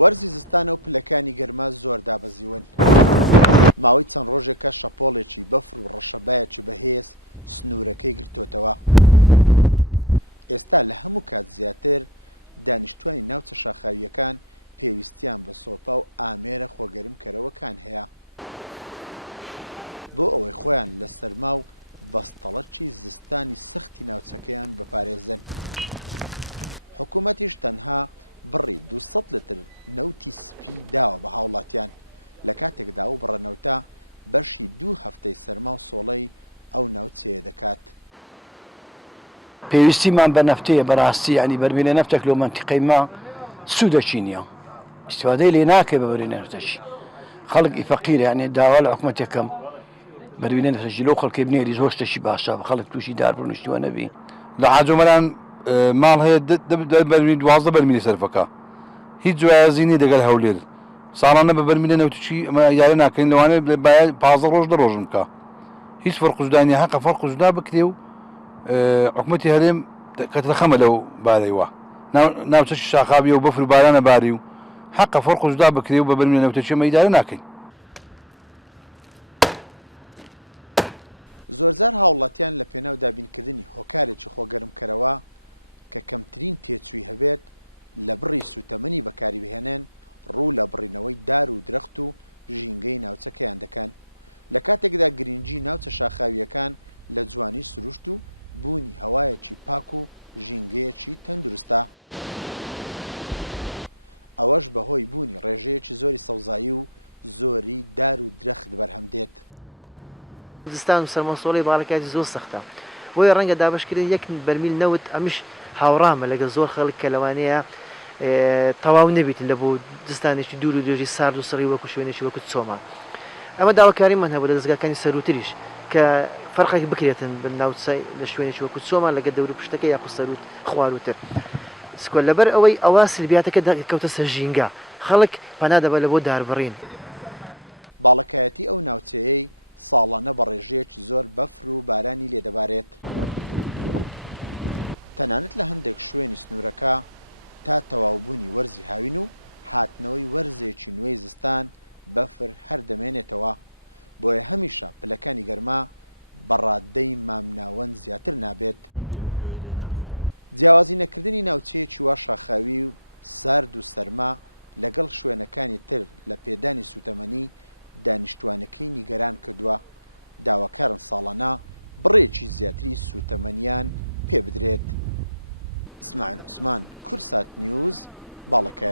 وەرزی زستانە و پلەکانی گەرما زۆر دابەزیون. ماوەی چەند ڕۆژێکە شەپۆڵێکی بەفر و ڕەشەبایەکی بەهێز سنوورەکەی گرتوتەوە. ئێستا لە هەموو کات زیاتر دانیشتوانی ناوچە شاخاویەکان پێویستیان بە سۆپا و ئامێرە خۆگەرمکەرەوەکان هەیە بۆ ئەوەی خۆیان لە سەرما و بەستەڵەکی زستانی سەختی ناوچەکەیان بپارێزن. حکوومەتیش تەنها بڕی 200 لتر نەوتی سپی داوە بە هاوڵاتیان لە کاتێکدا و بڕەنەوتە بەشی 2 هەفتەی سەرما و سۆڵەی ئەو ناوچەیە دەکات. پێویستیمان بە نەفتەیە بەڕاستی ینی بەرمێنە نەفتێک لەو مەنتیقەی ما سوودەچی نییە، استیفادەی لێ ناکەی بە بەرمێنە نەفتەشی. خەڵکی فەقیرە یعنی داوا لە حکوومەتێکم بەرمێنە نەفتەشی لەو خەڵکی بنێری زۆر شتێکی باشە بە خەڵک تووشی داربڕ نیشتووە نەبی. لە حاجۆمەران ماڵ هەیە 12 بەرمیلی سەرفەکە هیچ جوایزینی دەگەل هەولێر ساڵانە بە بەرمیلە نەوتچی ئەمە یارە ناکەین لەوانێت 15 ڕۆژ ڕۆژم بکە هیچ فەرقوزدانی حەقە فەرقوزدا بکرێ و حکوومەتی هەرێم کەتە خەمە لەو بارەیەوە ناوچەشی شاخابی و بەفر و بارانە باری و حەقە فەرقوزدا بکرێ و بە بەرمیلە نەوتچی ئەمە یارە ناکەین. زۆرجار هاوڵاتیان لە پێناو دابینکردنی هۆکارێکی خۆگەرمکەرەوە کە کەمترین تێچووی هەبێت لە بڕی سوتەمەنی بەکاری بهێنن ڕوو لە بڕینەوەی دار و درەخت و ژینگەی ناوچەکەیان دەکەن لە کاتێکدا گرنگی ناوچە شاخاویەکان لە جوانی سروشت و بوونی هەوایەکی پاک و ژینگەیەکی تەندروستە. ئەوەش بەهۆی بوونی ڕێژەیەکی زۆری سەوزایی و زۆری دار و درەخت بەرهەم دێت. زستان و سەرمەسۆڵی باڵەکاتی زۆر سەختە بۆیە ڕەنگە دابشکردن 1 بەرمیل نەوت ئەمیش هاوڕامە لەگە زۆر خەڵک کە لەوانەیە تەواو نەبیت لە بۆ دستانێکی دوور و دێژی سارد و سڕی وەکو شوێنێکی وەکو چۆمان. ئەمە داواکاریمان هەبوو لە دەستگاکانی سەروتریش کە فەرقێک بکرێتن بە ناوچەی لە شوێنێکی وەکو چۆمان لەگە دەور و پشتەکە یاخو سەروت خواروتر سکۆل لەبەر ئەوەی ئەوە سلبیاتەکە کەوتە سەر ژینگە خەڵک پەنا دەبە لە بۆ داربڕین. باڵەکایەتی ئەو ناوچەیەی ساڵانە بە ڕێژەیەکی زۆر بەفر و بارانی لێدەبارێت. تەنانەت لە هەندێک شوێنی سنوورەکە تا تەواوبوونی وەرزی هاوین و هاتنەوەی وەرزێکی نوێی زستان بەفر هەر دەمێنێتەوە بۆیە هەمیشە پلەکانی گەرما بەڕاددەی مامناوەند زیاتر نابێت. جیاوازی نەکردنی ناوچەیەکی وا شاخاوی و سارد و سەرما لەگەڵ شوێنەکانی تر لە پێدانی سوتەمەنی دانیشتوانەکەی نیگەران کردووە داواکارن ساڵانە بڕێکی زیاتری سوتەمەنیان پێ بدرێت. ئیسماعیل عوسمان، کورسات نیوز، باڵەکە.